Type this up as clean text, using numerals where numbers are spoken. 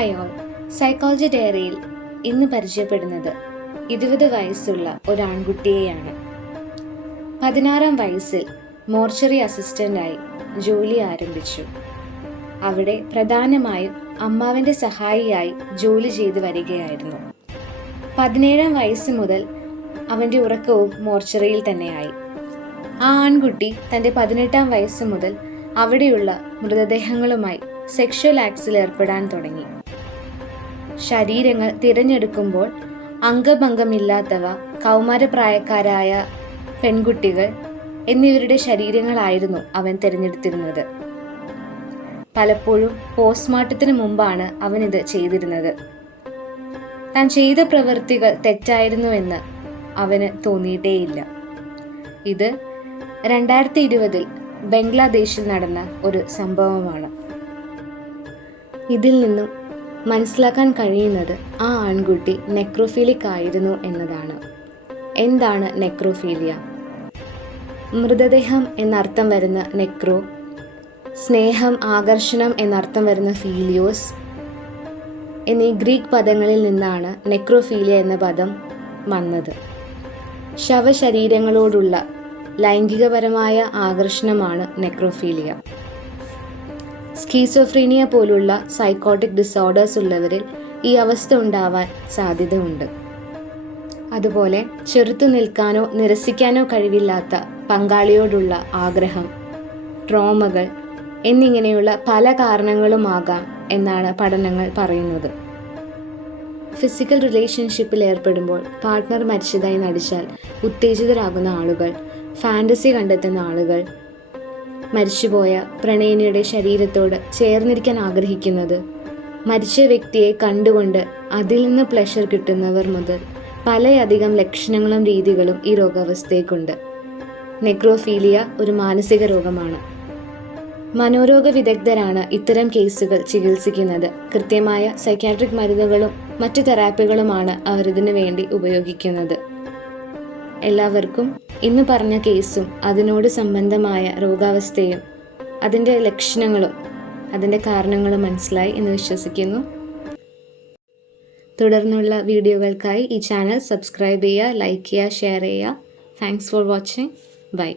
Hi all. Psychology ഡയറിയിൽ ഇന്ന് പരിചയപ്പെടുന്നത് 20 വയസ്സുള്ള ഒരു ആൺകുട്ടിയെയാണ്. 16-ാം വയസ്സിൽ മോർച്ചറി അസിസ്റ്റൻ്റായി ജോലി ആരംഭിച്ചു. അവിടെ പ്രധാനമായും അമ്മാവൻ്റെ സഹായിയായി ജോലി ചെയ്തു വരികയായിരുന്നു. 17-ാം വയസ്സ് മുതൽ അവൻ്റെ ഉറക്കവും മോർച്ചറിയിൽ തന്നെയായി. ആ ആൺകുട്ടി തൻ്റെ 18-ാം വയസ്സ് മുതൽ അവിടെയുള്ള മൃതദേഹങ്ങളുമായി സെക്ഷൽ ആക്ട്സിൽ ഏർപ്പെടാൻ തുടങ്ങി. ശരീരങ്ങൾ തിരഞ്ഞെടുക്കുമ്പോൾ അംഗഭംഗമില്ലാത്തവ, കൗമാരപ്രായക്കാരായ പെൺകുട്ടികൾ എന്നിവരുടെ ശരീരങ്ങളായിരുന്നു അവൻ തിരഞ്ഞെടുത്തിരുന്നത്. പലപ്പോഴും പോസ്റ്റ്മോർട്ടത്തിന് മുമ്പാണ് അവനിത് ചെയ്തിരുന്നത്. താൻ ചെയ്ത പ്രവൃത്തികൾ തെറ്റായിരുന്നുവെന്ന് അവന് തോന്നിയിട്ടേയില്ല. ഇത് 2020 ബംഗ്ലാദേശിൽ നടന്ന ഒരു സംഭവമാണ്. ഇതിൽ നിന്നും മനസ്സിലാക്കാൻ കഴിയുന്നത് ആ ആൺകുട്ടി നെക്രോഫീലിക് ആയിരുന്നു എന്നതാണ്. എന്താണ് നെക്രോഫീലിയ? മൃതദേഹം എന്നർത്ഥം വരുന്ന നെക്രോ, സ്നേഹം, ആകർഷണം എന്നർത്ഥം വരുന്ന ഫീലിയോസ് എന്നീ ഗ്രീക്ക് പദങ്ങളിൽ നിന്നാണ് നെക്രോഫീലിയ എന്ന പദം വന്നത്. ശവശരീരങ്ങളോടുള്ള ലൈംഗികപരമായ ആകർഷണമാണ് നെക്രോഫീലിയ. സ്കീസോഫ്രീനിയ പോലുള്ള സൈക്കോട്ടിക് ഡിസോർഡേഴ്സ് ഉള്ളവരിൽ ഈ അവസ്ഥ ഉണ്ടാവാൻ സാധ്യതയുണ്ട്. അതുപോലെ ചെറുത്തു നിൽക്കാനോ നിരസിക്കാനോ കഴിവില്ലാത്ത പങ്കാളിയോടുള്ള ആഗ്രഹം, ട്രോമകൾ എന്നിങ്ങനെയുള്ള പല കാരണങ്ങളുമാകാം എന്നാണ് പഠനങ്ങൾ പറയുന്നത്. ഫിസിക്കൽ റിലേഷൻഷിപ്പിൽ ഏർപ്പെടുമ്പോൾ പാർട്ട്ണർ മരിച്ചതായി നടിച്ചാൽ ഉത്തേജിതരാകുന്ന ആളുകൾ, ഫാൻറ്റസി കണ്ടെത്തുന്ന ആളുകൾ, മരിച്ചുപോയ പ്രണയിനിയുടെ ശരീരത്തോട് ചേർന്നിരിക്കാൻ ആഗ്രഹിക്കുന്നത്, മരിച്ച വ്യക്തിയെ കണ്ടുകൊണ്ട് അതിൽ നിന്ന് പ്ലഷർ കിട്ടുന്നവർ മുതൽ പലയധികം ലക്ഷണങ്ങളും രീതികളും ഈ രോഗാവസ്ഥയ്ക്കുണ്ട്. നെക്രോഫീലിയ ഒരു മാനസിക രോഗമാണ്. മനോരോഗ വിദഗ്ധരാണ് ഇത്തരം കേസുകൾ ചികിത്സിക്കുന്നത്. കൃത്യമായ സൈക്യാട്രിക് മരുന്നുകളും മറ്റു തെറാപ്പികളുമാണ് അവർ ഇതിനു വേണ്ടി ഉപയോഗിക്കുന്നത്. എല്ലാവർക്കും ഇന്ന് പറഞ്ഞ കേസും അതിനോട് സംബന്ധമായ രോഗാവസ്ഥയും അതിൻ്റെ ലക്ഷണങ്ങളും അതിൻ്റെ കാരണങ്ങളും മനസ്സിലായി എന്ന് വിശ്വസിക്കുന്നു. തുടർന്നുള്ള വീഡിയോകൾക്കായി ഈ ചാനൽ സബ്സ്ക്രൈബ് ചെയ്യുക, ലൈക്ക് ചെയ്യുക, ഷെയർ ചെയ്യുക. Thanks for watching. ബൈ.